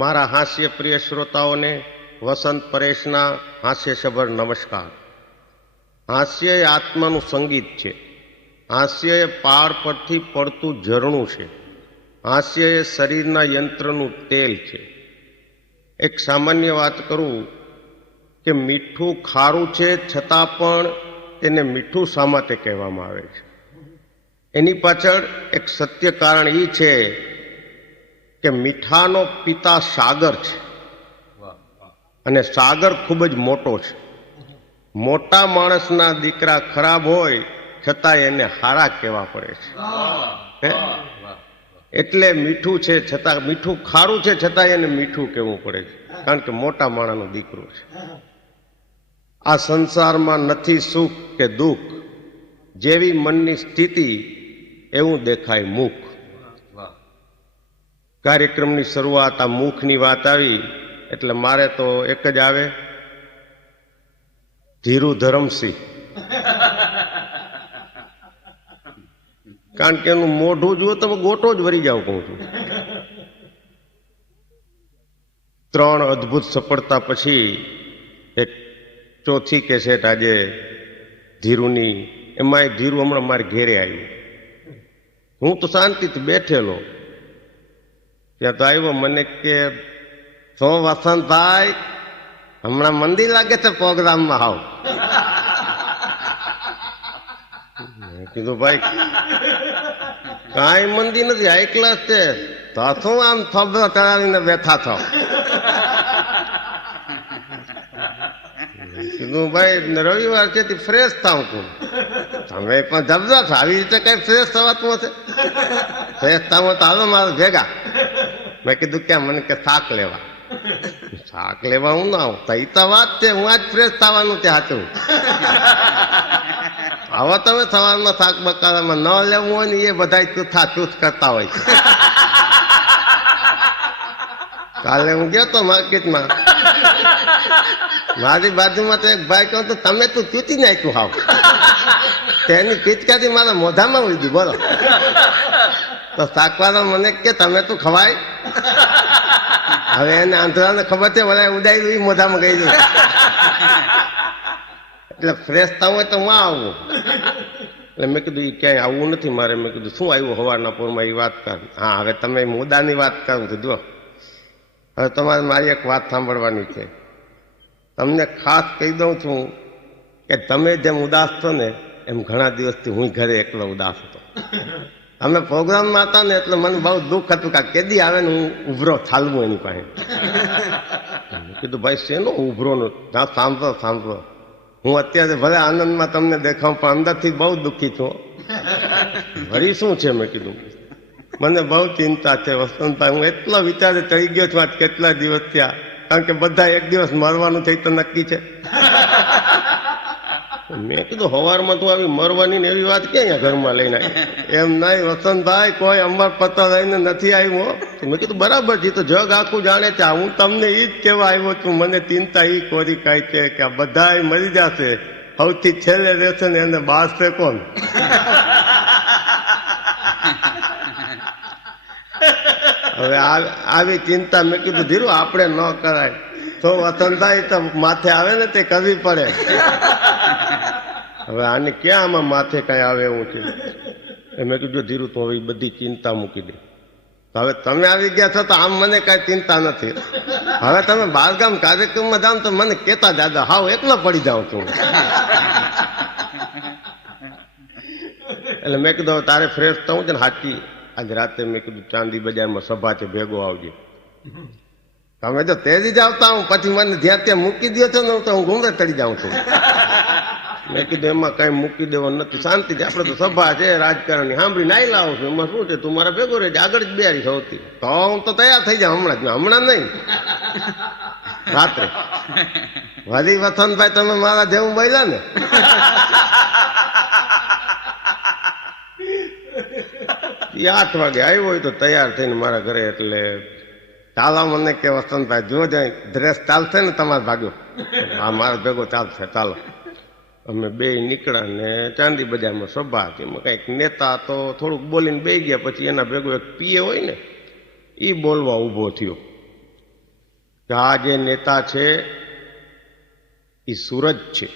મારા હાસ્ય પ્રિય શ્રોતાઓને વસંત પરેશના હાસ્યસભર નમસ્કાર. હાસ્ય એ આત્માનું સંગીત છે. હાસ્ય એ પહાડ પરથી પડતું ઝરણું છે. હાસ્ય એ શરીરના યંત્રનું તેલ છે. એક સામાન્ય વાત કરું કે મીઠું ખારું છે છતાં પણ તેને મીઠું શા માટે કહેવામાં આવે છે? એની પાછળ એક સત્ય કારણ એ છે કે મીઠાનો પિતા સાગર છે અને સાગર ખૂબ જ મોટો છે. મોટા માણસના દીકરા ખરાબ હોય છતાં એને હારા કહેવા પડે છે. એટલે મીઠું છે છતાં મીઠું ખારું છે છતાં એને મીઠું કહેવું પડે છે, કારણ કે મોટા માણસનો દીકરો છે. આ સંસારમાં નથી સુખ કે દુઃખ, જેવી મનની સ્થિતિ એવું દેખાય મુખ. કાર્યક્રમની શરૂઆત આ મુખની વાત આવી એટલે મારે તો એક જ આવે, ધીરુ ધરમસિંહ. કારણ કે એનું મોઢું જુઓ તમે ગોટો જ વરી જાવ કહું છું. 3 અદ્ભુત સફળતા પછી એક ચોથી કેસેટ આજે ધીરુની, એમાં ધીરુ હમણાં મારે ઘેરે આવ્યું. હું તો શાંતિથી બેઠેલો, ત્યાં તો આવ્યો, મને કે છો વસંતભાઈ, હમણાં મંદી લાગે છે પ્રોગ્રામમાં આવ. કીધું ભાઈ કાંઈ મંદી નથી, હાઈ ક્લાસ છે. તો શું આમ થબલો ચડાવીને બેઠા છો? કીધું ભાઈ રવિવાર છે તે ફ્રેશ થાઉં છું. તમે પણ જબજો છો, આવી રીતે કઈ ફ્રેશ થવાતું હશે? ફ્રેશ થાવ તો હાલો મારે ભેગા. મેં કીધું ક્યાં? મને કે શાક લેવા. શાક લેવા હું ના આવું, તઈ તો વાત છે, હું આજ ફ્રેશ થવાનું ત્યાં હતું. હવે તમે સવારમાં શાક બકાલામાં ન લેવું હોય ને એ બધા ચૂથા ચૂથ કરતા હોય છે. કાલે હું ગયો તો માર્કેટમાં, મારી બાજુમાં તો એક ભાઈ કહું તો તમે તું ચૂતી નાખ્યું હાવ. તેની પીચકાથી મારા મોઢામાં લીધું. બોલો. તો શાકવાળા મને કે તમે તું ખવાય. હવે એને આંધળાને ખબર છે, વળાય ઉડાઈ દઉં મોઢામાં ગઈ દઉં. એટલે ફ્રેશ થવું હોય તો હું આવું. એટલે મેં કીધું એ ક્યાંય આવવું નથી મારે. મેં કીધું શું આવ્યું સવારના પોરમાં એ વાત કર. હા, હવે તમે મુદ્દાની વાત કરું તો જો, હવે તમારે મારી એક વાત સાંભળવાની છે. તમને ખાસ કહી દઉં છું કે તમે જેમ ઉદાસ છો ને એમ ઘણા દિવસથી હું ઘરે એકલો ઉદાસ હતો. અમે પ્રોગ્રામમાં હતા ને એટલે મને બહુ દુઃખ હતું કે કેદી આવે ને હું ઉભરો ચાલવું એની પાસે. કીધું ભાઈ શેનો ઉભરો નો? ના, સાંભળો સાંભળો, હું અત્યારે ભલે આનંદમાં તમને દેખાઉં પણ અંદરથી બહુ દુઃખી છું. વળી શું છે? મેં કીધું મને બહુ ચિંતા છે વસંતભાઈ. હું એટલો વિચારે ચડી ગયો છું આજ કેટલા દિવસ થયા, કારણ કે બધા એક દિવસ મરવાનું છે તો નક્કી છે. મેં કીધું સવારમાં તું આવી મરવાની ને એવી વાત ક્યાં ઘરમાં લઈને આવી? એમ નહીં વસંતભાઈ, કોઈ અમર પત્ર લઈને નથી આવ્યો. મેં કીધું બરાબર છે, તો જગ આખું જાણે છે. હું તમને એ જ કહેવા આવ્યો છું. મને ચિંતા એ કોરી કાંઈ છે કે આ બધા મરી જશે, સૌથી છેલ્લે રહેશે ને એને બાળશે કોણ? હવે આવી ચિંતા મેં કીધું ધીરુ આપણે ન કરાય. તો વસંતભાઈ તો માથે આવે ને તે કરવી પડે. હવે આને ક્યાં આમાં માથે કઈ આવે એવું છે? મેં કીધું ધીરુ તો હવે બધી ચિંતા મૂકી દે. હવે તમે આવી ગયા છો તો આમ મને કઈ ચિંતા નથી. હવે તમે બારગામ કાર્યક્રમમાં જાઓ તો મને કેતા દાદા હાવ એકલો પડી જાઉં છું. એટલે મેં કીધું હવે તારે ફ્રેશ થવું છે ને હાચી. આજે રાતે મેં કીધું ચાંદી બજારમાં સભા છે, ભેગો આવજે. તમે જો તેજી જ આવતા હું પછી મને જ્યાં ત્યાં મૂકી દો છો ને તો હું ઘૂમરે ચડી જાઉં છું. મેં કીધું એમાં કઈ મૂકી દેવાનું નથી, શાંતિ છે. આપડે તો સભા છે રાજકારણની, સાંભળી નાઈ લાવું છું. એમાં શું છે? તું મારા ભેગો રહેજે, આગળ જ બેરી સૌથી. તો હું તો તૈયાર થઈ જાઉં હમણાં જ. હમણાં નહીં, રાત્રે. વળી વસંતભાઈ તમે મારા જેવું બોલ્યા ને. એ 8 વાગે આવ્યો હોય તો તૈયાર થઈને મારા ઘરે. એટલે ચાલો મને કે વસંતભાઈ જો જાય ડ્રેસ ચાલશે ને તમારે ભાગ્યો? હા, મારા ભેગો ચાલશે, ચાલો. અમે બે નીકળ્યા ને ચાંદી બજારમાં સભા હતી. એમાં કંઈક નેતા તો થોડુંક બોલીને બે ગયા. પછી એના ભેગો એક પીએ હોય ને એ બોલવા ઊભો થયો. કે આ જે નેતા છે એ સૂરજ છે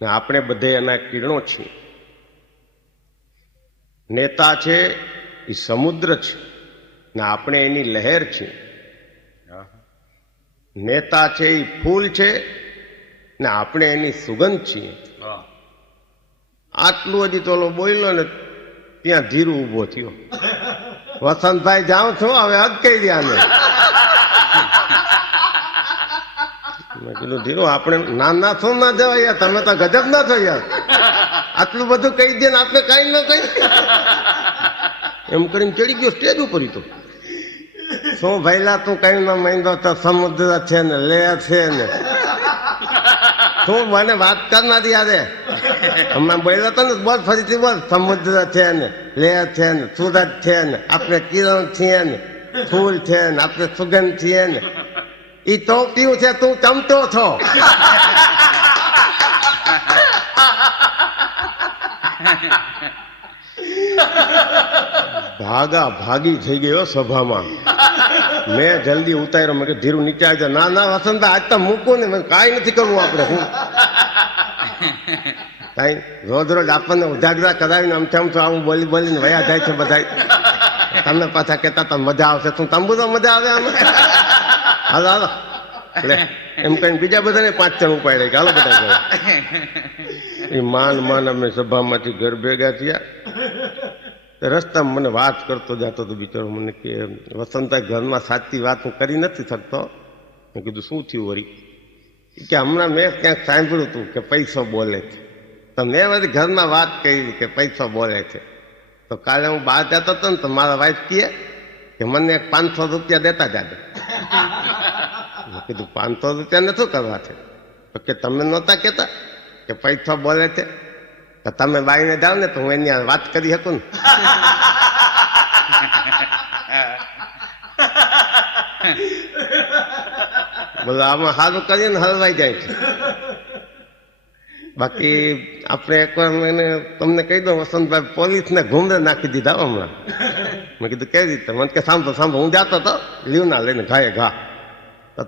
ને આપણે બધે એના કિરણો છીએ. નેતા છે એ સમુદ્ર છે ને આપણે એની લહેર છીએ. નેતા છે એ ફૂલ છે ને આપણે એની સુગંધ છીએ. આટલું હજી તો બોલ્યો ને ત્યાં ધીરુ ઉભો થયો. વસંતભાઈ જાઉં છું, હવે હદ કહી દે આને. મેં કીધું ધીરુ આપણે નાના શું ના જવાય યાર, તમે તો ગજબ ના છો યાર, આટલું બધું કહી દે ને આપણે કઈ ન કહી. એમ કરીને ચડી ગયો સ્ટેજ ઉપર. તો શું ભાઈલા તું કઈ ન માંડો તો સમુદ્ર છે ને લહેર છે ને શું મને વાત કરનારી યારે હમણાં બોલ્યો હતો ને, બોલ ફરીથી બોલ. સમુદ્ર છે ને લહેર છે ને સૂરજ છે ને આપણે કિરણ છીએ ને ફૂલ છે ને આપણે સુગંધ છીએ ને. ઈ તો પીવું છે, તું ચમતો છો. ભાગા ભાગી થઈ ગયો સભામાં. મેં જલ્દી ઉતાર્યો. મેં ધીરુ નીચે આવી જાય. ના ના વસંતભાઈ આજ તો મૂકું ને, કાંઈ નથી કરવું આપણે. હું કઈ રોજ રોજ આપણને ઉજાગરા કરાવીને આમ તેમ આવું બોલી બોલીને વયા જાય છે બધા. તમને પાછા કહેતા હતા મજા આવશે. શું તંબુ તો મજા આવે આમાં? હાલો હાલો એટલે એમ કઈ બીજા બધાને 5 જણ ઉપાય હાલો બધા. એ માન અમે સભામાંથી ઘર ભેગા થયા. રસ્તામાં મને વાત કરતો જતો હતો બિચારો. મને કે વસંતભાઈ ઘરમાં સાચી વાત હું કરી નથી શકતો. મેં કીધું શું થયું વળી? કે હમણાં મેં ક્યાંક સાંભળ્યું હતું કે પૈસો બોલે છે. તો મેં બધી ઘરમાં વાત કરી કે પૈસો બોલે છે. તો કાલે હું બહાર જતો હતો ને તો મારા વાઈફ કહે કે મને 500 રૂપિયા દેતા જાજો. મેં કીધું 500 રૂપિયા ને શું કરવા છે? તો કે તમે નહોતા કહેતા કે પૈસો બોલે છે? તો તમે બાઈને જાઓ ને તો હું એની વાત કરી શકું ને. બોલો આમાં સારું કરીએ ને હલવાઈ જાય છે. બાકી આપણે એકવાર એને તમને કહી દઉં વસંતભાઈ પોલીસને ઘૂમરે નાખી દીધા હમણાં. મેં કીધું કેવી રીતે? મને કે સાંભળો હું જાતો હતો લીવના લઈને ઘાએ ઘા.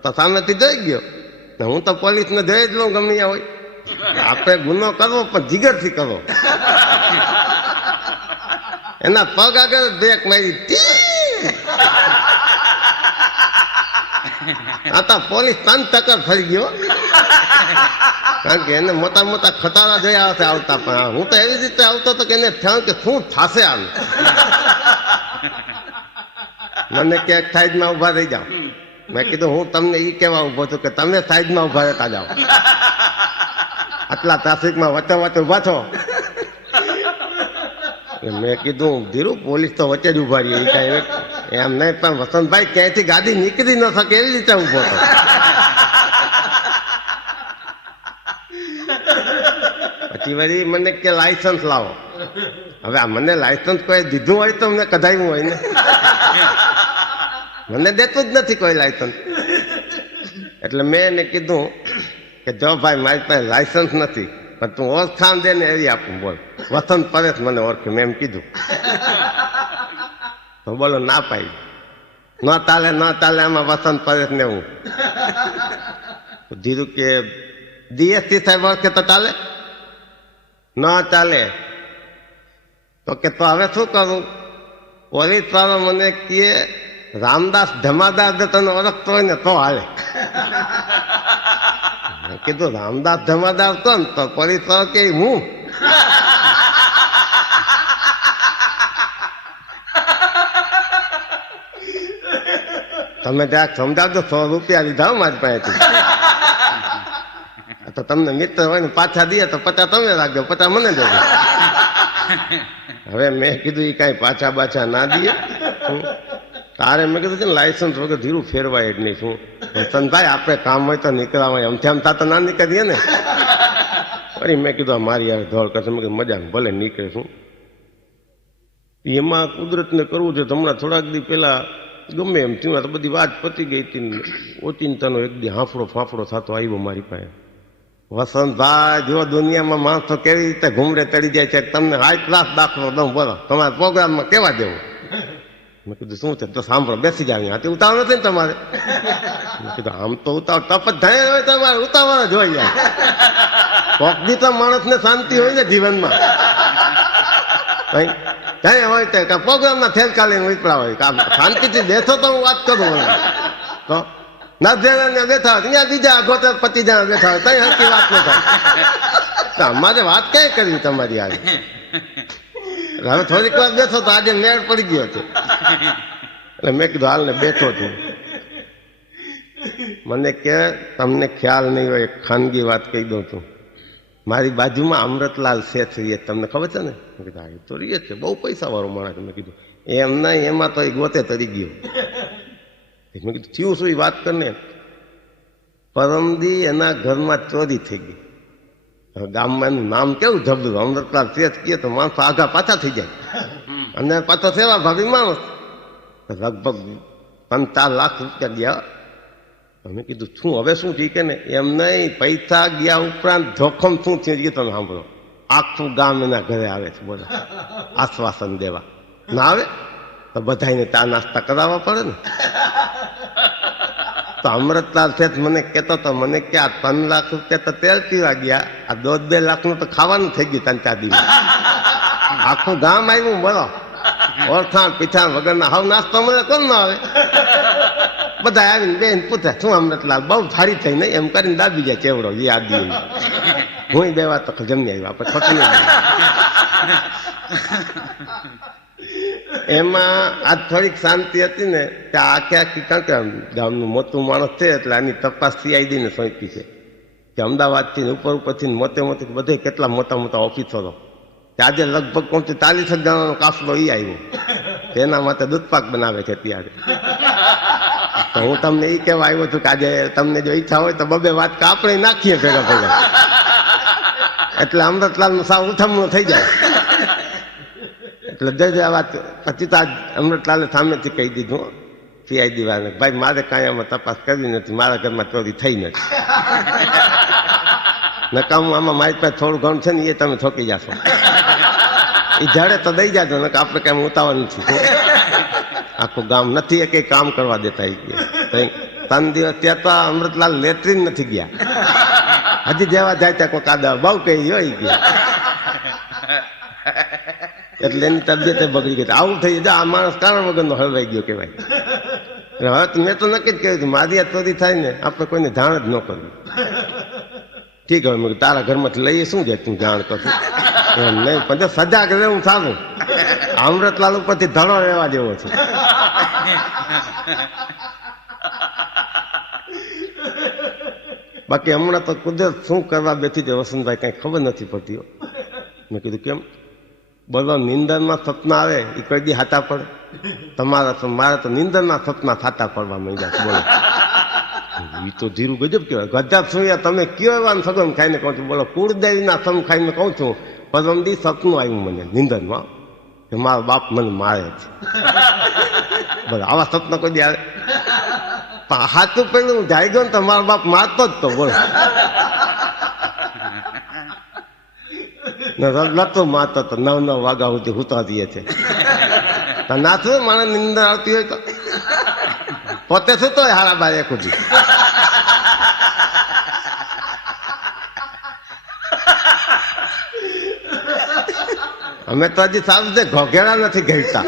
તો સામેથી જોઈ ગયો ને હું તો પોલીસને જોઈ જ લઉં ગમે ત્યાં હોય. આપણે ગુનો કરવો પણ જીગરથી કરવો. એના પગ આગળ બ્રેક મારી. આ પોલીસ 3 ચક્કર ફરી ગયો. કારણ કે એને મોટા મોટા ખટારા જોયા હશે આવતા. પણ હું તો એવી રીતે આવતો હતો કે એને થયું કે શું થશે આમ. મને ક્યાંક સાઈડમાં ઉભા રહી જાઓ. મેં કીધું હું તમને એ કહેવા ઉભો છું કે તમે સાઈડમાં ઉભા રહેતા જાઓ. આટલા ટ્રાફિકમાં વચ્ચે વચ્ચે ઉભા છો. મેં કીધું ધીરુ પોલીસ તો વચ્ચે જ ઉભા રહી. કઈ એમ નહીં પણ વસંતભાઈ ક્યાંયથી ગાડી નીકળી ન શકે એવી રીતે ઉભો હતો. પછી વળી મને કે લાયસન્સ લાવો. હવે આ મને લાયસન્સ કોઈ દીધું હોય તો અમને કઢાવ્યું હોય ને. મને દેતું જ નથી કોઈ લાયસન્સ. એટલે મેં એને કીધું કે જો ભાઈ મારી પાસે લાયસન્સ નથી પણ તું ઓળખાણ દે ને એવી આપું. બોલ વસંત પરેશ મને ઓળખે. મેં એમ કીધું તો બોલો ના પાડી. ન ચાલે આમાં વસંત પરેશ ને હું. ધીરુ કે DSP સાહેબ ઓળખે તો ચાલે? ન ચાલે. તો કે તો હવે શું કરું? પોલીસ વાળો મને કહે રામદાસ ધમાદાર જો તને ઓળખતો હોય ને તો હાલે. કીધું રામદાસ ધમાદાર કોણ? તો પોલીસ વાળો કે હું. તમે ત્યાં સમજાવજો 100 રૂપિયા લીધા મારી પાસેથી. તો તમને મિત્ર હોય ને પાછા દે તો 50 તમે રાખજો, 50 મને દેજો. હવે મેં કીધું એ કાંઈ પાછા બાછા ના દે. તારે મેં કીધું છે ને લાયસન્સ વગર ધીરું ફેરવાય જ નહીં. શું વસંતભાઈ આપણે કામ હોય તો નીકળવા હોય, આમથી આમ થતા ના નીકળીએ ને. ફરી મેં કીધું મારી યાર ધોળ કરશે. મેં કીધું મજા ભલે નીકળે. શું એમાં કુદરતને કરવું છે. હમણાં થોડાક દી પહેલા ગમે એમ થયું તો બધી વાત પતી ગઈ હતી. ઓચિંતાનો એક દી હાંફળો ફાંફળો થતો આવ્યો મારી પાસે. વસંતભાઈ જો દુનિયામાં માણસો કેવી રીતે ઘૂમરે ચડી જાય છે, તમને હાઈ ક્લાસ દાખલો દઉં. બોલો તમારા પ્રોગ્રામમાં કેવા દેવું? મેં કીધું શું છે? તો સાંભળો, બેસી જાવ. ત્યાંથી ઉતાવળ નથી ને તમારે? મેં કીધું આમ તો ઉતાવળ તપ જ થાય હોય, તમારે ઉતાવળ જ હોય જાય. કોક દી તો માણસને શાંતિ હોય ને જીવનમાં, કઈ હોય તે પ્રોગ્રામ ના થેલકા લઈને ઉપડા હોય. શાંતિથી બેઠો તો હું વાત કરું. તો ના બેઠા હોય ત્યાં બીજા ગોતે 25 જણા બેઠા હોય, કઈ હરકી વાત ન થાય. અમારે વાત કઈ કરવી તમારી આજે? હવે થોડીક વાર બેઠો તો આજે મેળ પડી ગયો છે. એટલે મેં કીધું હાલ ને બેઠો છું. મને કે તમને ખ્યાલ નહીં હોય, ખાનગી વાત કહી દઉં છું. મારી બાજુમાં અમૃતલાલ શેઠ રહીએ, તમને ખબર છે ને? મેં કીધું હા, એ તો રહીએ છે, બહુ પૈસા વાળો માણસ. મેં કીધું એમ નહીં, એમાં તો એ ગોતે તરી ગયો. મેં કીધું થયું શું? એ વાત કરીને. પરમદી એના ઘરમાં ચોરી થઈ ગઈ. ગામમાં એનું નામ કેવું ધબધું, અમૃતલાલ શેઠ કહે તો માણસો આગા પાછા થઈ જાય. અને પાછો સેવા ભાવી માણસ. લગભગ 4 લાખ રૂપિયા ગયા. મેં કીધું શું હવે શું થયું? કે ને એમ નહીં, પૈસા ગયા ઉપરાંત જોખમ શું થયું એ તમે સાંભળો. આખું ગામ એના ઘરે આવે છે, બોલો, આશ્વાસન દેવા. ના આવે તો બધાને ચા નાસ્તા કરાવવા પડે ને. તો અમૃતલાલ શેઠ મને કહેતો હતો, મને કે આ 3 લાખ રૂપિયા તો તેલ પીવા ગયા, આ 2 લાખ નું તો ખાવાનું થઈ ગયું 3-4 દિવસ. આખું ગામ આવ્યું, બોલો, ઓળખાણ પીછાણ વગરના હાવ નાસ્તો મળે, કોણ ના આવે? બધા આવીને બેન પૂછે શું અમૃતલાલ બહુ સારી થઈ નહીં? એમ કરીને દાબી જાય ચેવડો. એ આદમી હું 2 વાર તો જમી આવ્યો, આપણે ખોટી એમાં આજ થોડીક શાંતિ હતી ને કે આખી કારણ કે ગામનું મોટું માણસ છે એટલે આની તપાસ CID ને સોંપી છે કે અમદાવાદથી ઉપરથી મોટે બધે કેટલા મોટા મોટા ઓફિસરો. આજે લગભગ 40 જણાનો કાફલો એ આવ્યો. તેના માટે દૂધપાક બનાવે છે અત્યારે. તો હું તમને એ કહેવા આવ્યો છું કે આજે તમને જો ઈચ્છા હોય તો 2 વાત આપણે નાખીએ ભેગા ભેગા, એટલે અમૃતલાલનું સાવ ઉઠમણું થઈ જાય. એટલે જે વાત પછી તો અમૃતલાલે સામેથી કહી દીધું CID વાળાને, ભાઈ મારે કાંઈ આમાં તપાસ કરવી નથી, મારા ઘરમાં ચોરી થઈ નથી. નકામું આમાં મારી પાસે થોડું ઘણું છે ને એ તમે ઠોકી જશો. એ જડે તો દઈ જાજો ને, આપણે કઈ ઉતાવળ નથી. આખું ગામ નથી એ કઈ કામ કરવા દેતા. 3 દિવસ ત્યાં તો અમૃતલાલ લેટ્રિન નથી ગયા. હજી જેવા જાય ત્યાં કોઈ કાદા બહુ કઈ હોય ગયા. એટલે એની તબિયત બગડી ગઈ. આવું થઈ જાય, આ માણસ કારણ વગરનો હલવાઈ ગયો કહેવાય. હવે મેં તો નક્કી જ કહ્યું મારી આ ચોરી થાય ને આપણે કોઈને જાણ જ ન કરવી. ઠીક, હવે મેં તારા ઘરમાંથી લઈએ શું જાય તું જાણ કરશું? એમ નહીં, પણ સજાગ રહેવું સારું. અમૃતલાલ ઉપરથી ધડો રહેવા જેવો છે. બાકી હમણાં તો કુદરત શું કરવા બેઠી છે વસંતભાઈ કઈ ખબર નથી પડતી. મેં કીધું કેમ? બોલો, નિંદરમાં સપના આવે એ કોઈ દી હાથા પડે? તમારા મારે તો નિંદરના સપના થાતા પડવા માંડ્યા. બોલો, એ તો ધીરું ગજબ કહેવાય. ગજબ શું યાર, તમે કયો એવા સગન ખાઈને કહું છું. બોલો, કુળદેવીના સમ ખાઈને કહું છું. પરમદી સપનું આવ્યું મને નિંદનમાં કે મારો બાપ મને મારે છે. બોલો, આવા સપના કોઈ દી આવે? હાથું પેલું હું જાય ગયો ને તો મારો બાપ મારતો જ તો. બોલો, લતું મારતો તો 9 વાગ્યા સુધી હુતા દઈએ છે. ના થયું મારે નિંદર આવતી હોય તો પોતે સુતો હોય 12:30 સુધી. અમે તો હજી સારું છે ઘોઘેડા નથી ઘેરતા.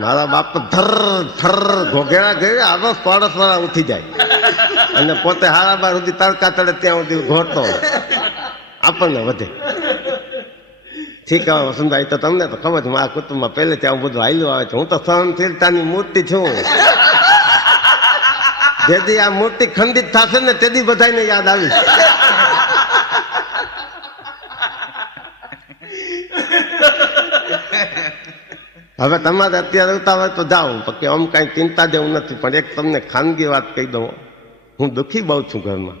મારા બાપ ધર ઘોઘેડા ઘેરે આવા 4 ઉઠી જાય અને પોતે 12:30 સુધી તડકા ચડે ત્યાં સુધી ઘોરતો આપણને વધે. ઠીક આવે વસંતભાઈ, તો તમને તો ખબર છે મારા કુટુંબમાં પહેલેથી આવું બધું હાલ્યું આવે છે. હું તો સહનશીલતાની મૂર્તિ છું. જેથી આ મૂર્તિ ખંડિત થશે ને તેથી બધાને યાદ આવી. હવે તમારે અત્યારે ઉતાવળ તો જાઓ, કે આમ કઈ ચિંતા જેવું નથી. પણ એક તમને ખાનગી વાત કહી દઉં, હું દુઃખી બહુ છું ઘરમાં.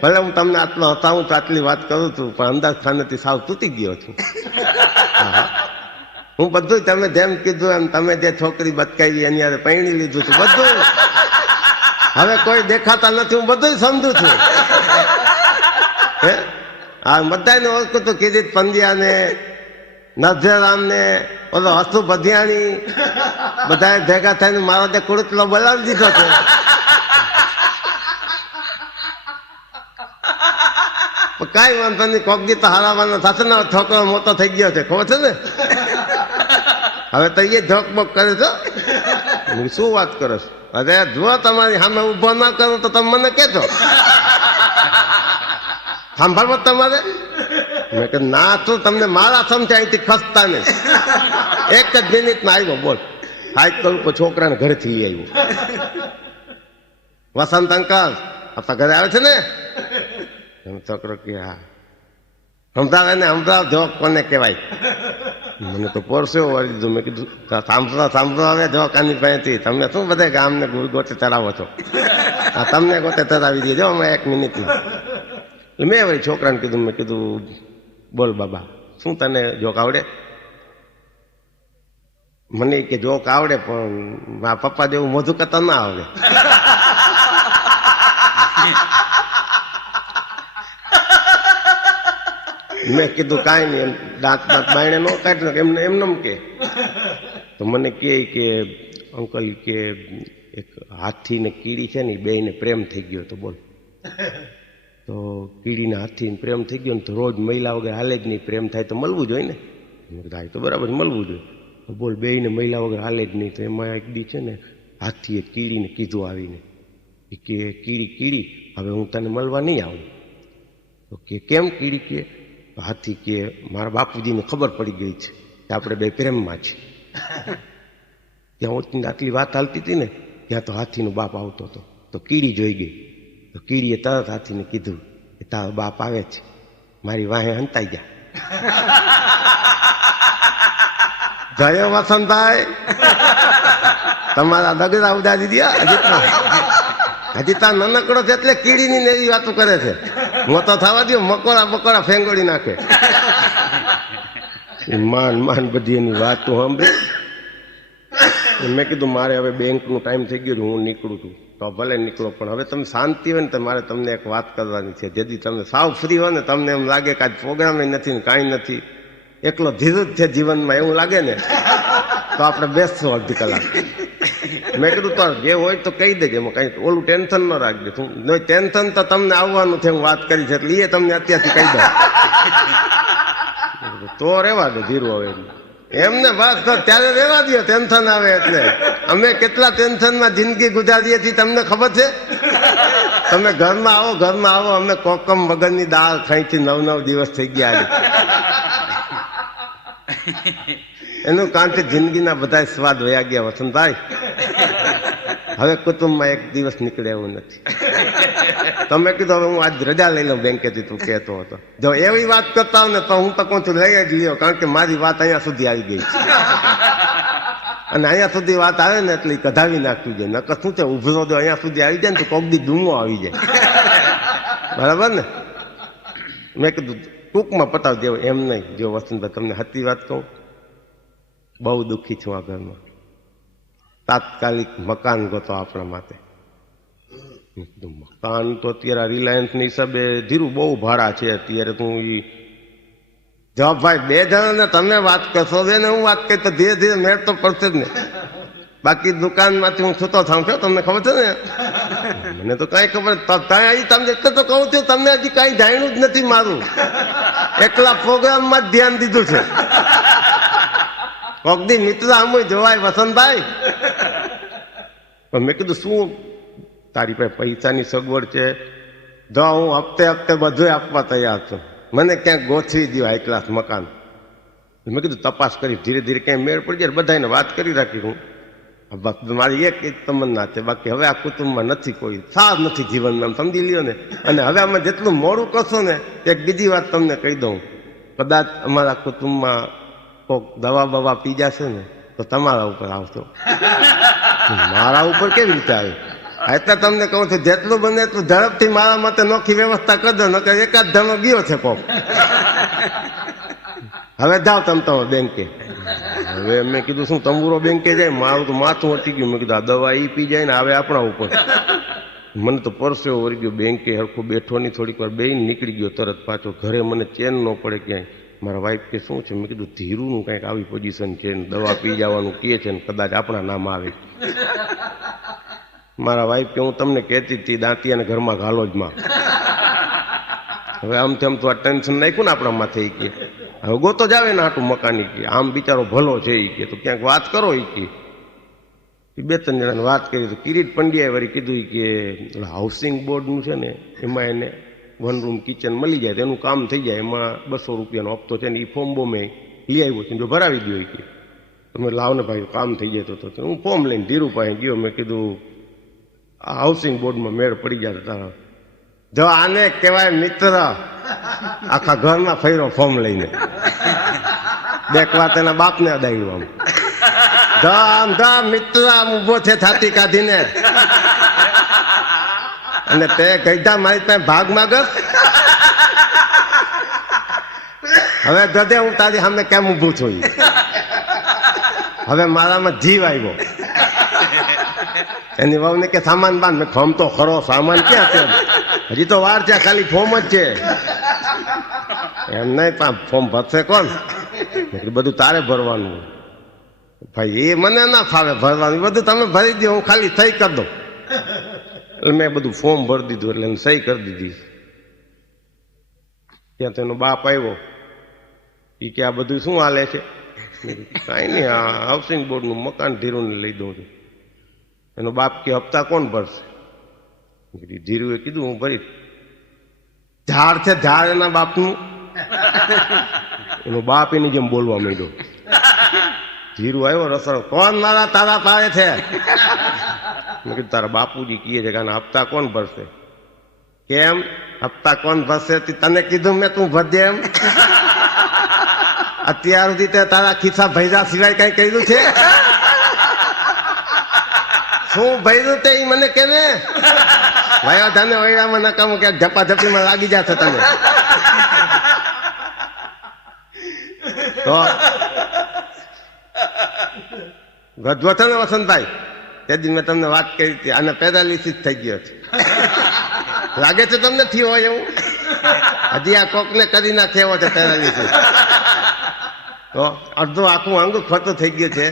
ભલે હું તમને આટલો હતાવું તો આટલી વાત કરું છું, પણ અંદાજ ખાનેથી સાવ તૂટી ગયો છું. હું બધું તમે જેમ કીધું એમ તમે જે છોકરી બચકાવી એની હારે પરણી લીધું છું બધું. હવે કોઈ દેખાતા નથી, હું બધું સમજુ છું. હા, બધાને ઓળખું તો કિરીટ પંડ્યા ને, નરસિંહરામ ને, ઓલો હસ્તુ ભધિયાણી બધા ભેગા થઈને મારો તે કુડતલો બોલાવી દીધો છે. કઈ વાંધો નહીં, કોક દી તો હારાવાનો થશે ને, છોકરો મોટો થઈ ગયો છે, ખબર છે ને. હવે તો એ જોક બોક કરે છો. શું વાત કરો છો? અરે જો તમારી સામે ઉભો ના કરો તો તમે મને કહેજો. સાંભળવો તમારે? મેં કહ્યું ના, શું તમને મારા સમજાય અહીંથી ખસતા નહીં. એક જ મિનિટમાં આવ્યો, બોલ. હાઈક કરું તો છોકરાને ઘરેથી લઈ આવ્યો. વસંત અંકલ આપણા ઘરે આવે છે ને? છોકરો કે હા. સમજાવે ને, સમજાવ જોક કોને કહેવાય. મને તો પરસેવો વાળી દીધું. મેં કીધું સાંભળો હવે જોક આની પાસેથી. તમે શું બધા ગામને ગોતે ચડાવો છો? તમને ગોતે ચડાવી દીધો અમે 1 મિનિટમાં. મેં હવે છોકરાને કીધું, મેં કીધું બોલ બાબા, શું તને જોક આવડે? મને કે જોક આવડે પણ મારા પપ્પા જેવું મોઢું કરતા ના આવડે. મેં કીધું કાંઈ નહીં, એમ દાંત બાયણે ન કાઢ એમને એમને કે. તો મને કે અંકલ કે એક હાથી ને કીડી છે ને, બેયને પ્રેમ થઈ ગયો. તો બોલ. તો કીડીને હાથીને પ્રેમ થઈ ગયો ને, તો રોજ મહિલા વગર હાલે જ નહીં. પ્રેમ થાય તો મળવું જોઈએ ને. થાય તો બરાબર મળવું જોઈએ. તો બોલ, બેયને મહિલા વગર હાલે જ નહીં. તો એમાં એક દી છે ને, હાથીએ કીડીને કીધું આવીને કે કીડી હવે હું તને મળવા નહીં આવું. તો કે કેમ? કીડી કે હાથી કે મારા બાપુજીને ખબર પડી ગઈ છે કે આપણે બે પ્રેમમાં છે. ત્યાં આટલી વાત હાલતી હતી ને, ત્યાં તો હાથીનો બાપ આવતો હતો. તો કીડી જોઈ ગઈ. તો કીડીએ તરત હાથીને કીધું કે તારો બાપ આવે છે, મારી વાહે હંતાઈ જા. જયો વસંતભાઈ, તમારા દગડા ઉડાડી દીધા. હજી તાર નાનકડો છે એટલે કીડીની એવી વાતો કરે છે. મોટો થવા દો, મકોડા ફેંગોડી નાખે. માન બધી એની વાતો સાંભળી. મેં કીધું મારે હવે બેંકનું ટાઈમ થઈ ગયો, હું નીકળું છું. તો ભલે નીકળો, પણ હવે તમે શાંતિ હોય ને તો મારે તમને એક વાત કરવાની છે. જેથી તમે સાવ ફ્રી હોય ને, તમને એમ લાગે કે આજ પ્રોગ્રામ નથી ને કાંઈ નથી, એકલો ધીરજ છે જીવનમાં, એવું લાગે ને, તો આપણે બેસશું અડધી કલાક. મેં કીધું તો જે હોય તો કહી દેજે, એમાં કઈ ઓલું ટેન્શન ન રાખજે. ટેન્શન તો તમને આવવાનું છે, હું વાત કરી છે એટલે એ તમને અત્યારથી કહી દઉં. તો રેવા દો ધીરું. હવે એમને વાત કર ત્યારે રેવા દો, ટેન્શન આવે એટલે. અમે કેટલા ટેન્શનમાં જિંદગી ગુજારીએ છીએ તમને ખબર છે? તમે ઘરમાં આવો, અમે કોકમ વગરની દાળ ખાઈથી 9 દિવસ થઈ ગયા. એનું કારણ કે જિંદગીના બધા સ્વાદ વયા ગયા વસંતભાઈ. હવે કુટુંબમાં એક દિવસ નીકળે એવું નથી. તમે કીધું હવે હું આજ રજા લઈ લઉં બેંકેથી, તું કહેતો હતો. જો એવી વાત કરતા હોય ને તો હું તો કહું છું લઈ જ લ્યો, કારણ કે મારી વાત અહીંયા સુધી આવી ગઈ છે. અને અહીંયા સુધી વાત આવે ને એટલે કઢાવી નાખવી જાય. નકર શું છે, ઉભરો દો અહીંયા સુધી આવી જાય ને તો કોક દી ડૂમો આવી જાય. બરાબર ને? મેં કીધું ટૂંકમાં પતાવી દેવો, એમ નહીં. જો વસંતભાઈ તમને સાચી વાત કહું, બહુ દુઃખી છું આ ઘરમાં. તાત્કાલિક મકાન ગોતો આપણા માટે. મકાન તો અત્યારે રિલાયન્સની હિસાબે ધીરું બહુ ભાડા છે અત્યારે. તું જવાબ ભાઈ 2 જણાને તમે વાત કરશો ને હું વાત કરી તો ધીરે ધીરે મેળ તો પડશે જ ને. બાકી દુકાનમાંથી હું છૂટો થાઉં છું, તમને ખબર છે ને? મને તો કઈ ખબર. તમને એટલે તો કહું છું, તમને હજી કઈ જાણ્યું જ નથી મારું. એકલા પ્રોગ્રામમાં જ ધ્યાન દીધું છે. કોક દી મિત્ર આમ જોવાય વસંતભાઈ. મેં કીધું શું તારી પાસે પૈસાની સગવડ છે? જો હું હપ્તે બધું આપવા તૈયાર છું, મને ક્યાંક ગોઠવી દો હાઈ ક્લાસ મકાન. મેં કીધું તપાસ કરી, ધીરે ધીરે ક્યાંય મેળ પડી જાય બધાને વાત કરી રાખી. હું મારી એક તમન્ના છે, બાકી હવે આ કુટુંબમાં નથી કોઈ સાર નથી જીવનમાં, સમજી લ્યો ને. અને હવે અમે જેટલું મોડું કરશો ને, એક બીજી વાત તમને કહી દઉં, કદાચ અમારા કુટુંબમાં કોઈક દવા બવા પી જશે ને તો તમારા ઉપર આવશો. મારા ઉપર કેવી રીતે આવે? એટલે તમને કહું છું, જેટલું બને એટલું ઝડપથી મારા માટે નોખી વ્યવસ્થા કરજો, નકર એકાદ ધણો ગયો છે કોક. હવે જાઓ તમે બેંકે. હવે મેં કીધું શું તંબુરો બેંકે જાય? મારું તો માથું હટી ગયું. મેં કીધું આ દવા એ પી જાય ને આવે આપણા ઉપર. મને તો પરસેવો વળી ગયો. બેંકે હરખું બેઠો નહીં, થોડીક વાર બેહીને નીકળી ગયો તરત પાછો ઘરે. મને ચેન ન પડે ક્યાંય. મારા વાઈફ કે શું છે? મેં કીધું ધીરુનું કંઈક આવી પોઝિશન છે ને દવા પી જવાનું કહે છે ને કદાચ આપણા નામ આવે. મારા વાઈફ કે હું તમને કહેતી હતી દાંતિયાને ઘરમાં ઘાલો જ માં. હવે આમ તેમ તો આ ટેન્શન નાખ્યું ને આપણા માથે કે હવે ગોતો જ આવે ને આટલું મકાની કે આમ બિચારો ભલો છે એ કે તો ક્યાંક વાત કરો એ કે. બે ત્રણ જણાને વાત કરી તો કિરીટ પંડ્યાએ વળી કીધું કે હાઉસિંગ બોર્ડનું છે ને એમાં એને 1 રૂમ કિચન મળી જાય તો એનું કામ થઈ જાય, એમાં 200 રૂપિયાનો હપ્તો છે ને એ ફોર્મ બોમે લઈ આવ્યો છે, જો ભરાવી દો કે તમે લાવ ને ભાઈ કામ થઈ જાય તો હું ફોર્મ લઈને ધીરુ પાસે ગયો. મેં કીધું આ હાઉસિંગ બોર્ડમાં મેળ પડી જાય તારા જો આને કહેવાય મિત્ર. આખા ઘરના ફર્યો ફોર્મ લઈને, બેક વાત એના બાપને અડાવ્યું. આમ ધામ મિત્ર આમ ઉભો છે છાતી કાઢીને અને તે ગઈઢા મારી પાસે ભાગ માગસ. હવે ગધે હું તારી સામે કેમ ઊભું છું? હવે મારામાં જીવ આવ્યો. એની વહુને કે સામાન બાંધ. મેં ફોર્મ તો ખરો, સામાન ક્યાં છે? હજી તો વાર છે, ખાલી ફોર્મ જ છે. એમ નહીં પણ ફોર્મ ભરશે કોણ? બધું તારે ભરવાનું. ભાઈ એ મને ના ફાવે ભરવાનું, બધું તમે ભરી દો, હું ખાલી સહી કરી દઉં. એટલે મેં બધું ફોર્મ ભરી દીધું એટલે એને સહી કરી દીધી. ત્યાં તેનો બાપ આવ્યો એ કે આ બધું શું હાલે છે? કાંઈ નહીં, આ હાઉસિંગ બોર્ડનું મકાન ધીરુને લઈ દઉં છું. એનો બાપ કે હપ્તા કોણ ભરશે? ધીરુએ કીધું હું ભરીશ. ઝાડ છે ઝાડ એના બાપનું. એનો બાપ એની જેમ બોલવા માંડ્યો. ધીરુ આવ્યો રસોડો, કોણ મારા તારા પાડે છે? મેં કીધું તારા બાપુજી કહે છે કે આના હપ્તા કોણ ભરશે? કેમ હપ્તા કોણ ભરશે? તને કીધું મેં તું ભરજે એમ? અત્યાર સુધી તે તારા ખિસ્સા ભૈરા સિવાય કઈ કર્યું છે? શું ભર્યું તે મને કે ને ભાઈ તને ઓયડામાં નકામું ક્યાંક ઝપાઝપીમાં લાગી જશે તમે તો. ગધવો છે ને વસંતભાઈ, તે મેં તમને વાત કરી હતી, આને પેરાલિસિસ થઈ ગયો છે. લાગે છે તમને થયો હોય એવું? હજી આ કોકને કરી નાખે એવો છે પેરાલિસિસ. તો અડધું આખું અંગ ખોટું થઈ ગયું છે.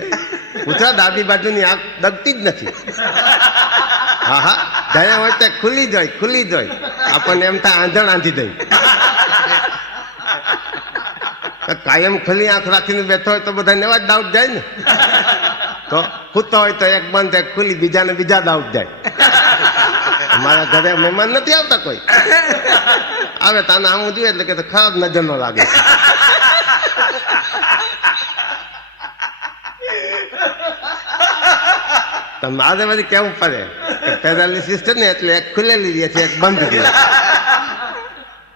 પૂછા ડાબી બાજુની આંખ દગતી જ નથી. હા હા, ગયા હોય તે ખુલ્લી જોઈ આપણને એમ થાય આંધણ આંધી દઈ. કાયમ ખુલ્લી આંખ રાખીને બેઠો હોય તો બધા એવા જ ડાઉટ જાય ને. તો ખૂતો હોય તો એક બંધ એક ખુલ્લી, બીજાને બીજા ડાઉટ જાય. અમારા ઘરે મહેમાન નથી આવતા કોઈ, આવે તાને આમ જોઈએ એટલે કે ખરાબ નજર નો લાગે. મારે બધી કેવું પડે પેરાલિસિસ છે ને એટલે એક ખુલેલી રહે છે એક બંધ રહે.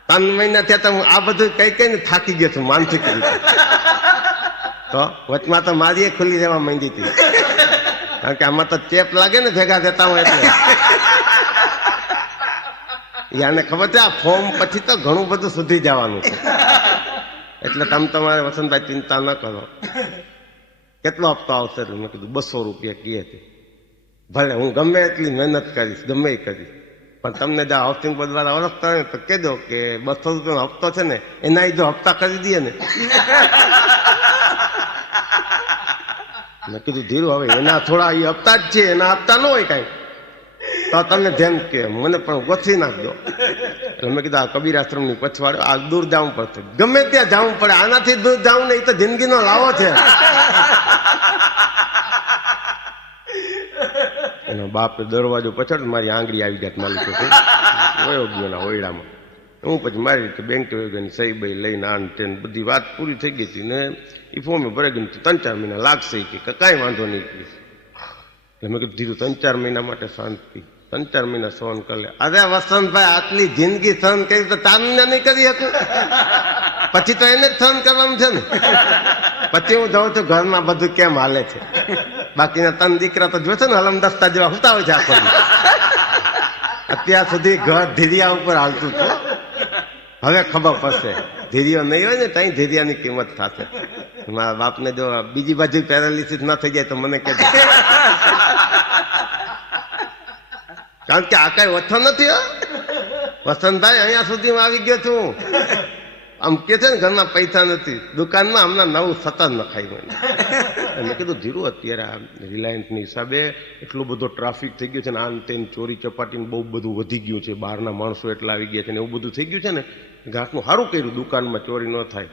3 મહિના થયા તો હું આ બધું કઈ ને થાકી ગયો છું માનસિક રીતે. તો વચમાં તો મારી ખુલ્લી રહેવા માંડી હતી, કારણ કે આમાં તો ચેપ લાગે ને ભેગા થતા હોય એટલે. યાને ખબર છે આ ફોર્મ પછી તો ઘણું બધું સુધરી જવાનું છે. એટલે તમે તમારે વસંતભાઈ ચિંતા ન કરો. કેટલો હપ્તો આવશે? મેં કીધું 200 રૂપિયા કહે છે. ભલે હું ગમે એટલી મહેનત કરીશ, ગમે એ કરીશ, પણ તમને જો હાઉસિંગ બોર્ડ દ્વારા ઓળખતા હોય તો કહી દો કે 200 રૂપિયાનો હપ્તો છે ને એના જો હપ્તા કરી દઈએ ને. મેં કીધું ધીરુ હવે એના થોડા એ હપ્તા જ છે, એના હપ્તા ન હોય કાંઈ તો તમને જેમ કે મને પણ ગોઠવી નાખજો. એટલે મેં કીધું આ કબીર આશ્રમની પછવાડે આ દૂર જવું પડશે, ગમે ત્યાં જવું પડે, આનાથી દૂર જવું ને એ તો જિંદગીનો લાવો છે. એના બાપે દરવાજો પછાડ મારી આંગળી આવી જાત માલિકો વયો ગયો એના હોયડામાં. હું પછી મારી રીતે બેંકે વયો ગઈ, સહી બઈ લઈને આન તેન બધી વાત પૂરી થઈ ગઈ હતી ને એ ફોર્મે ભરાઈ ગયું. 3-4 મહિના લાગશે કે કાંઈ વાંધો નહીં. એટલે મેં કીધું ધીરું 3-4 મહિના માટે શાંતિ, 3-4 મહિના સહન કરી લે. અરે વસંતભાઈ આટલી જિંદગી સહન કરી તો તારને નહીં કરી શકું? પછી તો એને જ સહન કરવાનું છે ને. પછી હું જાઉં છું ઘરમાં બધું કેમ હાલે છે. બાકીના 3 દીકરા તો જોશે ને હલમ દસ્તા જેવા હોતા હોય છે આખો. અત્યાર સુધી ઘર ધીરિયા ઉપર હાલતું હતું, હવે ખબર પડશે ધીરિયો નહીં હોય ને ત્યાં ધીરિયાની કિંમત થશે. મારા બાપને જો બીજી બાજુ પેરાલિસિસ ના થઈ જાય તો મને કહેજો, કારણ કે આ કઈ ઓછો નથી. વસંતભાઈ અહીંયા સુધીમાં આવી ગયો છું. આમ કે છે ને ઘરમાં પૈસા નથી, દુકાનમાં હમણાં નવું સતત નખાય મને. મેં કીધું ધીરું, અત્યારે આ રિલાયન્સની હિસાબે એટલો બધો ટ્રાફિક થઈ ગયો છે ને, આમ તેમ ચોરી ચપાટીને બહુ બધું વધી ગયું છે, બહારના માણસો એટલા આવી ગયા છે ને એવું બધું થઈ ગયું છે ને, ઘાસનું સારું કર્યું દુકાનમાં ચોરી ન થાય.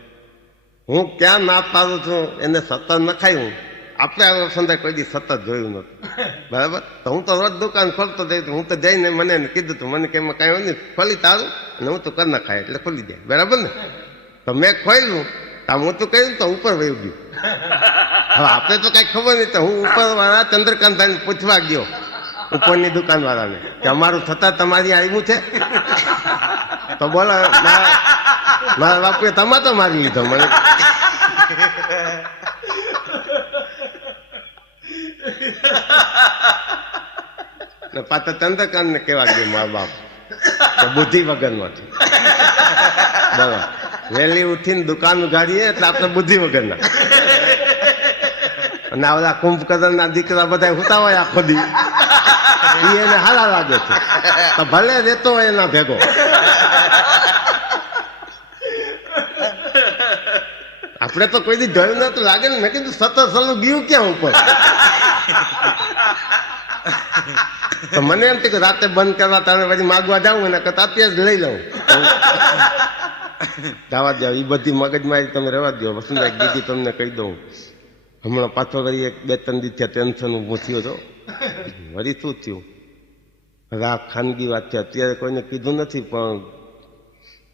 હું ક્યાં ના પાડું છું, એને સતત નખાયું. આપણે આ સંદાય કોઈ દી સતત જોયું નથી, બરાબર. તો હું તો રોજ દુકાન ખોલતો જઈ, હું તો જઈને મને કીધું હતું, મને કે એમાં કાંઈ હોય નહીં, ખોલી તારું અને હું તો કર નખાય એટલે ખોલી જાય, બરાબર ને. તો મેં ખોલ્યું, હું તો કહ્યું તો ઉપર વહી ગયું. હવે આપણે તો કઈ ખબર નહીં, તો હું ઉપર વાળા ચંદ્રકાંતભાઈને પૂછવા ગયો, ઉપરની દુકાન વાળાને, કે અમારું થતા તમારી આવ્યું છે? તો બોલો મારા બાપુએ તમાતો મારી લીધો મને. પાછા ચંદ્રકાંત ને કેવા ગયો મારા બાપ, બુદ્ધિ વગરનો છે. બરાબર, વહેલી ઉઠીને દુકાન ઉગાડીએ એટલે આપણે બુદ્ધિ વગરના. અને આ બધા કુંભકર્ણ ના દીકરા બધા હુતા હોય આખો દી, એને હાલા લાગે છે, તો ભલે રહેતો હોય એના ભેગો. આપણે તો કોઈ દી જોયું નતું, લાગે ને. મેં કીધું સતત સલું ગયું ક્યાં ઉપર? તો મને એમ કે રાતે બંધ કરવા તારે પછી માગવા જાઉં, એના કરતા અત્યારે જ લઈ લઉં. જવા દો એ બધી મગજમારી, તમે રહેવા દો. વસંતભાઈ દીદી તમને કહી દઉં, હમણાં પાછો વળી 2-3 દિવસ ટેન્શન ઊભું થયો હતો. વળી શું થયું? હવે આ ખાનગી વાત છે, અત્યારે કોઈને કીધું નથી, પણ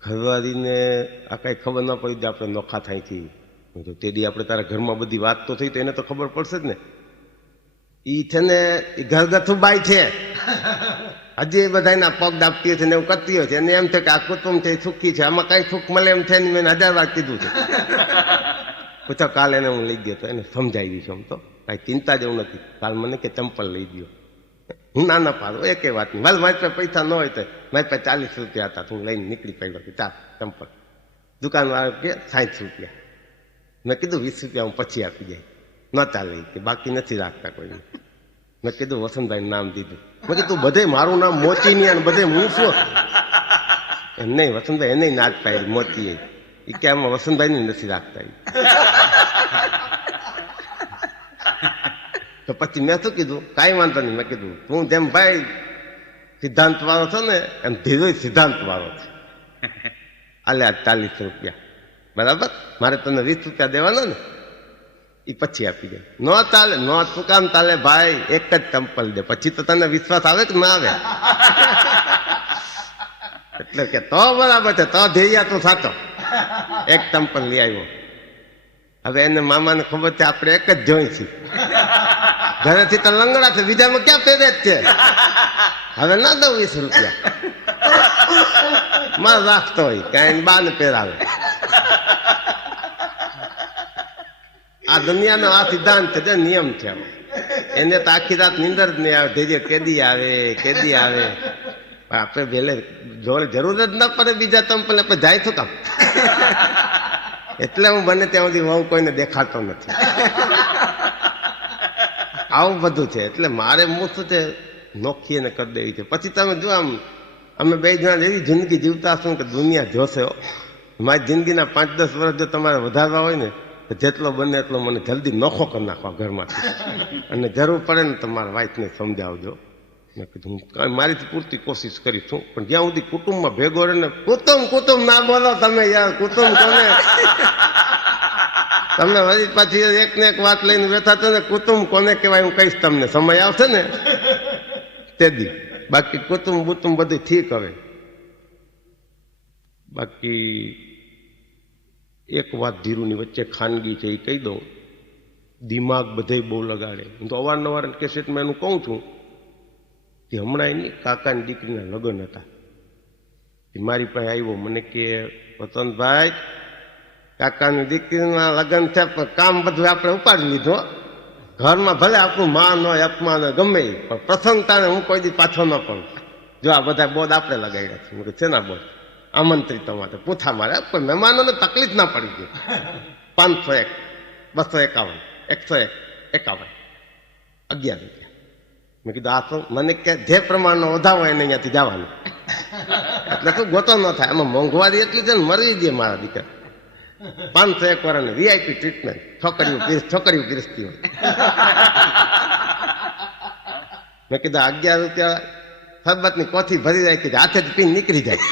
ઘરવાળીને આ કાંઈ ખબર ના પડી જાય આપણે નોખા થાય થી. તે દી આપણે તારા ઘરમાં બધી વાત તો થઈ, તો એને તો ખબર પડશે જ ને. ઈ છે ને એ ઘરગથ્થુ બાઈ છે, હજી એ બધાના પગ દાબતી હોય છે ને એવું કરતી હોય છે. એને એમ છે કે આ કુટુંબ છે સુખી છે, આમાં કઈ સુખ મળે એમ છે ને. મેં 1000 વાર કીધું છે. પૂછો, કાલ એને હું લઈ ગયો તો એને સમજાવી દઈશ. આમ તો કાંઈ ચિંતા જેવું નથી. કાલ મને કે ચંપલ લઈ ગયો, હું ના પાડું એક વાત નહીં. ભલે મારી પાસે પૈસા ન હોય તો, મારી પાસે 40 રૂપિયા હતા, હું લઈને નીકળી પડ્યો કે ચાલ ચંપલ. દુકાનવાળા કે 60 રૂપિયા. મેં કીધું 20 રૂપિયા હું પછી આપી જાય. ન ચાલે કે બાકી નથી રાખતા કોઈને. મેં કીધું વસંતભાઈ નામ દીધું. મેં કીધું બધે મારું નામ મોચીની અને બધે હું શું એમ નહીં. વસંતભાઈ એને ના જ પાડી મોચી એ કે આમાં વસંતભાઈ ને નથી રાખતા. તો પછી મેં શું કીધું, કાંઈ વાંધો નહીં. મેં કીધું તું જેમ ભાઈ સિદ્ધાંત વાળો છો ને એમ ધીરો સિદ્ધાંત વાળો છે. આલે આ 40 રૂપિયા બરાબર, મારે તને 20 રૂપિયા દેવાના ને, એ પછી આપી દે. ન ચાલે, ન શું કામ ચાલે ભાઈ? એક જ ચંપલ દે, પછી તો તને વિશ્વાસ આવે કે ના આવે? એટલે કે તો બરાબર છે, તો ધૈર્ય તું સાચો. એક ચંપલ લઈ આવ્યો. હવે એને મામાને ખબર છે આપણે એક જ જોઈ છીએ, ઘરેથી તો લંગડા છે, બીજામાં ક્યાં પહેરે જ છે. હવે ના દઉં 20 રૂપિયા, મારે રાખતો હોય કઈ બાને પહેરાવે. આ દુનિયાનો આ સિદ્ધાંત છે, નિયમ છે. એને તો આખી રાત નીંદર જ નહીં આવે, ધૈર્ય કેદી આવે કેદી આવે. આપણે વહેલે જોડે જરૂર જ ના પડે બીજા ચંપલ, આપણે જાય તો કામ. એટલે હું બને ત્યાં સુધી હું કોઈને દેખાતો નથી. આવું બધું છે. એટલે મારે હું શું છે, નોખી એને કરી દેવી છે. પછી તમે જો આમ અમે 2 જણા એવી જિંદગી જીવતા શું કે દુનિયા જોશે. મારી જિંદગીના 5-10 વર્ષ જો તમારે વધારવા હોય ને, તો જેટલો બને એટલો મને જલ્દી નોખો કરી નાખવા ઘરમાંથી. અને જરૂર પડે ને તમારા વાઈફને સમજાવજો. મેં કીધું હું મારીથી પૂરતી કોશિશ કરીશું, પણ જ્યાં સુધી કુટુંબમાં ભેગો રહે ને. કુટુંબ ના બોલો તમે યાર, કુટુંબ કોને? તમે વળી પાછી એક ને એક વાત લઈને બેઠા છો ને, કુટુંબ કોને કહેવાય હું કહીશ તમને, સમય આવશે ને તેદી. બાકી કુટુંબ બધું ઠીક. હવે બાકી એક વાત ધીરુની વચ્ચે ખાનગી છે એ કહી દઉં. દિમાગ બધે બહુ લગાડે. હું તો અવારનવાર કેસેટમાં એનું કહું છું કે હમણાં એની કાકાની દીકરીના લગ્ન હતા. મારી પાસે આવ્યો, મને કે વસંતભાઈ કાકાની દીકરીના લગ્ન છે, પણ કામ બધું આપણે ઉપાડી લીધું. ઘરમાં ભલે આપણું માન હોય અપમાન હોય ગમે, પણ પ્રસંગ તારે હું કોઈ દી પાછો ન પડું. જો આ બધા બોર્ડ આપણે લગાડ્યા છે. મેં છે ના બોર્ડ આમંત્રિત માટે પૂછા મારે, પણ મહેમાનોને તકલીફ ના પડી ગઈ. 501, 251, 101, 51, 11 રૂપિયા. મેં કીધું આ તો મને કે જે પ્રમાણનો વધાવો એને અહીંયાથી જવાનું. એટલે તું ગોતો ન થાય. આમાં મોંઘવારી એટલી છે ને મરી દે મારા દીકરા. 501 વાળાને વીઆઈપી ટ્રીટમેન્ટ, છોકરીઓ પીરસતી હોય. મેં કીધું 11 રૂપિયા સરબતની કોથી ભરી રાખી હાથે જ પીને નીકળી જાય.